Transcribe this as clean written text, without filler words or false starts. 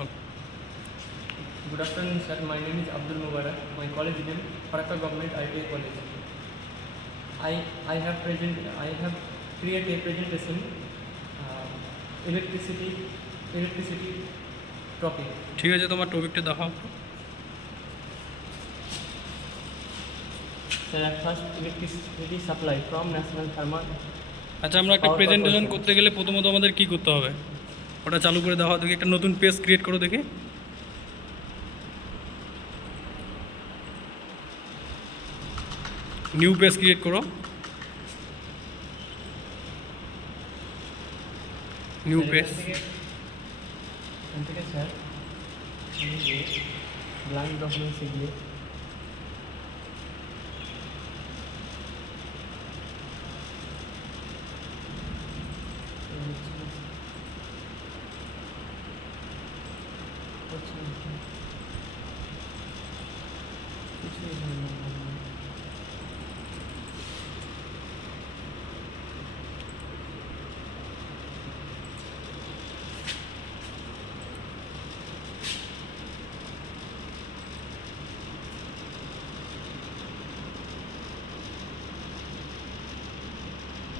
Good afternoon, sir. My name is Abdul Mubarak. My college name Farakka Government ITI College. I have created a presentation electricity topic. ঠিক আছে, তোমার টপিকটা দেখাও। Sir, at first electricity supply from National Thermal. আচ্ছা, আমরা একটা presentation করতে গেলে প্রথমত আমাদের কি করতে হবে? ওটা চালু করে দেওয়া দেখি, একটা নতুন পেজ ক্রিয়েট করো দেখি। নিউ পেজ ক্রিয়েট করো। New page. স্যার ব্ল্যাঙ্ক ডকুমেন্টসে গিয়ে কিছুই